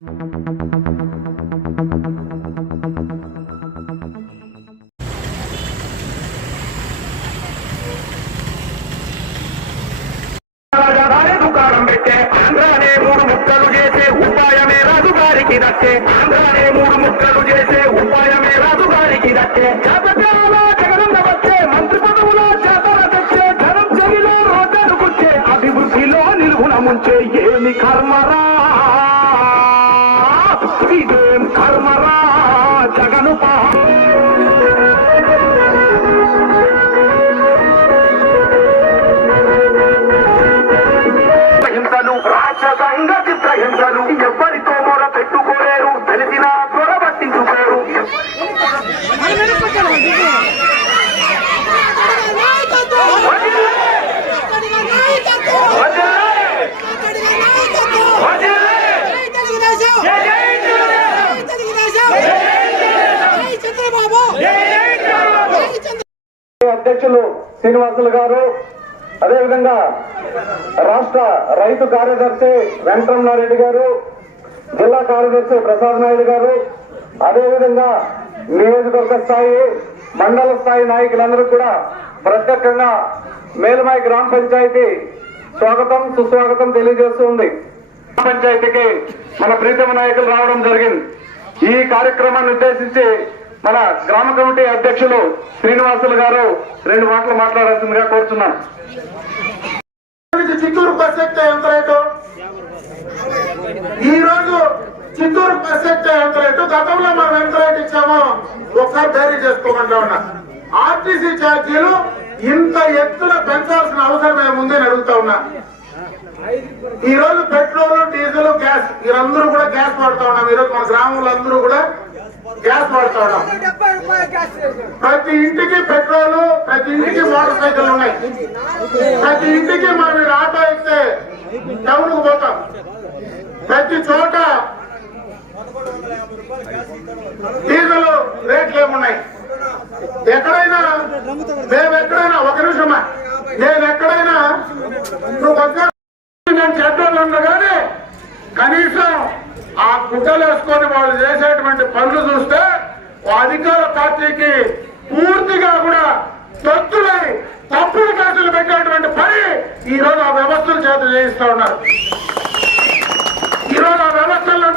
దుకాణం పెట్టే ఆంధ్రానే 3 ముక్కలు చేసే ఉపాయమే రాజుగారికి దక్కే. ఆంధ్రానే 3 ముక్కలు చేసే ఉపాయమే రాజుగారికి దక్కే. జాతకాలలో జగనన్న వచ్చే, మంత్రి పదవులో జాతర తెచ్చే, ధనం చెవిలో రోజాలు కూర్చే, అభివృద్ధిలో నిలువున ముంచే. ఏమి కర్మరా ఇదేం కర్మరా జగను రాక్షసంగా చిత్రహింసలు ఎవ్వరితో మొర పెట్టుకోలేరు, తెలిసిన త్వర పట్టించుకోరు. అధ్యక్షులు శ్రీనివాసులు గారు, అదేవిధంగా రాష్ట్ర రైతు కార్యదర్శి వెంకటరమణారెడ్డి గారు, జిల్లా కార్యదర్శి ప్రసాద్ నాయుడు గారు, అదేవిధంగా నియోజకవర్గ స్థాయి మండల స్థాయి నాయకులందరూ కూడా ప్రత్యేకంగా మేలుమాయి గ్రామ పంచాయతీ స్వాగతం సుస్వాగతం తెలియజేస్తుంది. గ్రామ పంచాయతీకి మన ప్రీతమ నాయకులు రావడం జరిగింది. ఈ కార్యక్రమాన్ని ఉద్దేశించి మన గ్రామ కమిటీ అధ్యక్షులు శ్రీనివాసులు గారు 2 మాటలు మాట్లాడాల్సిందిగా కోరుతున్నాను. చిత్తూరు బస్ ఎక్కితే ఎంత రేటు? ఈ రోజు చిత్తూరు బస్ ఎక్కితే ఎంత రేటు? గతంలో మనం ఎంత రేటు ఇచ్చామో ఒకసారి బేరీ చేసుకోకుండా ఉన్నా. ఆర్టీసీ ఛార్జీలు ఇంత ఎత్తున పెంచాల్సిన అవసరం ఏముందని అడుగుతా ఉన్నా. ఈ రోజు పెట్రోల్, డీజిల్, గ్యాస్ వీరందరూ కూడా గ్యాస్ వాడుతా ఉన్నాం. ఈ రోజు మన గ్రామంలో అందరూ కూడా గ్యాస్ వాడుతా ఉన్నాం. ప్రతి ఇంటికి పెట్రోల్, ప్రతి ఇంటికి మోటార్ సైకిల్ ఉన్నాయి. ప్రతి ఇంటికి మనం ఆటో ఎక్కితే టౌన్ కు పోతాం. ప్రతి చోట డీజిల్ రేట్లు ఏమున్నాయి? ఎక్కడైనా ఒక నిమిషమా, నేను ఎక్కడైనా నువ్వు కొంచెం నేను చెడ్డోళ్ళు ఉండగానే కనీసం ఆ గుడ్డలు వేసుకొని వాళ్ళు చేసేటువంటి పనులు చూస్తే అధికార పార్టీకి పూర్తిగా కూడా తొత్తులై తప్పుడు కేసులు పెట్టేటువంటి పని ఈ రోజు ఆ వ్యవస్థల చేత చేయిస్తా ఉన్నారు. ఈ రోజు ఆ వ్యవస్థల్లో